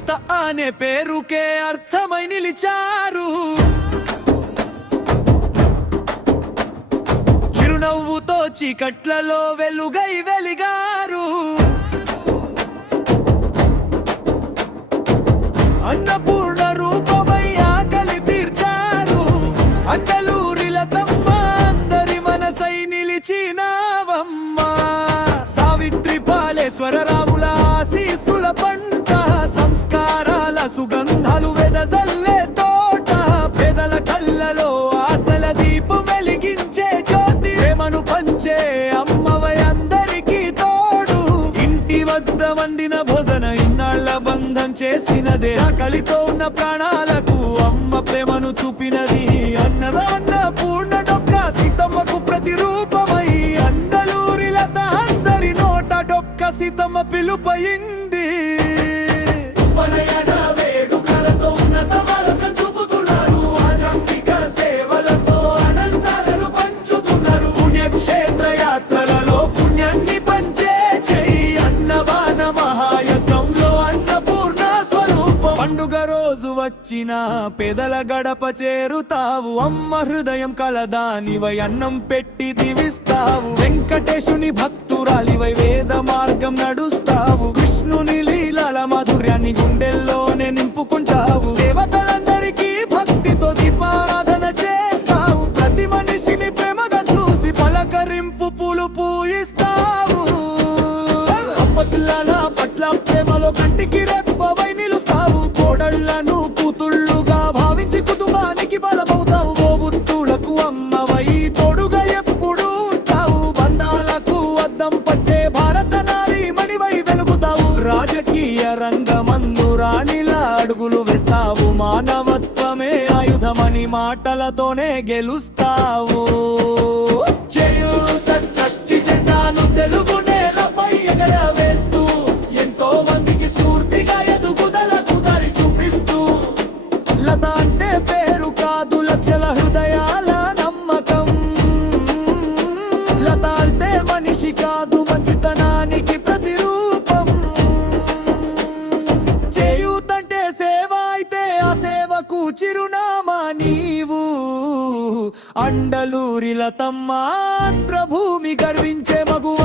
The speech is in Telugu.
చేయూత అనే పేరుకే అర్థమై నిలిచారు. చిరునవ్వుతో చీకట్లలో వెలుగై వెలిగారు. అన్నపూర్ణ రూపమై ఆకలి తీర్చారు. అండలూరిలతమ్మ అందరి మనసై నిలిచినావమ్మ. సావిత్రి పాలేశ్వరరావుల ఆశీస్సుల పంట, సంస్కారాల సుగంధాలు వెదజల్లే తోట. పేదల కళ్ళలో ఆశల దీపం వెలిగించే జ్యోతి. ప్రేమను పంచే అమ్మవై అందరికీ తోడు. ఇంటి వద్ద వండిన భోజన ఇన్నాళ్ల బంధం చేసినదే. ఆకలితో ఉన్న ప్రాణాలకు అమ్మ ప్రేమను చూపినది. అన్నపూర్ణ డొక్క సీతమ్మకు ప్రతిరూపమై అండలూరిలత అందరి నోట డొక్క సీతమ్మ పిలుపయింది. వేడుకలతో ఉన్నత వరద చూపుతున్నారు. ఆజంబిక సేవలతో అనంతాలను పంచుతున్నారు. పుణ్యక్షేత్ర యాత్రలలో పుణ్యాన్ని పంచే చెయ్యి. అన్నదాన మహాయజ్ఞంలో అన్నపూర్ణ స్వరూపం. పండుగ రోజు వచ్చిన పేదల గడప చేరుతావు. అమ్మ హృదయం కలదానివై అన్నం పెట్టి దీవిస్తావు. వెంకటేశుని భక్తురాలివై వేద మార్గం నడుస్తావు. కృష్ణుని లీలల మాధుర్యాన్ని గుండెల్లోనే నింపుకుంటావు. దేవతలందరికీ భక్తితో దీపారాధన చేస్తావు. ప్రతి మనిషిని ప్రేమగా చూసి పలకరింపు పూలు పూయిస్తావు. అమ్మ పిల్లల పట్ల ప్రేమలో కంటికి రెప్పవై నిలుస్తావు. కోడళ్లను కూతుళ్ళుగా భావించి కుటుంబానికి బలమవుతావు. ఓబుత్తులకు అమ్మవై తోడుగా ఎప్పుడు ఉంటావు. బంధాలకు అద్దం పట్టే భారత నారీ మణివై వెలుగుతావు. రాజకీయ రంగమందు రాణిలా అడుగులు వేస్తావు. మానవత్వమే ఆయుధమని మాటలతోనే గెలుస్తావు. చేయూత ట్రస్టీ జెండాను తెలుగు నేలపై ఎగరవేస్తూ ఎంతో మందికి స్ఫూర్తిగా ఎదుగుదలకు దారి చూపిస్తూ. లత అంటే పేరు కాదు, లక్షల హృదయాల నమ్మకం. లత అంటే మనిషి కాదు, మంచితనానికి ప్రతిరూపం. చేయూతంటే సేవ అయితే ఆ సేవకు చిరునామా నీవు. అండలూరిలతమ్మ ఆంధ్రభూమి గర్వించే మగువ.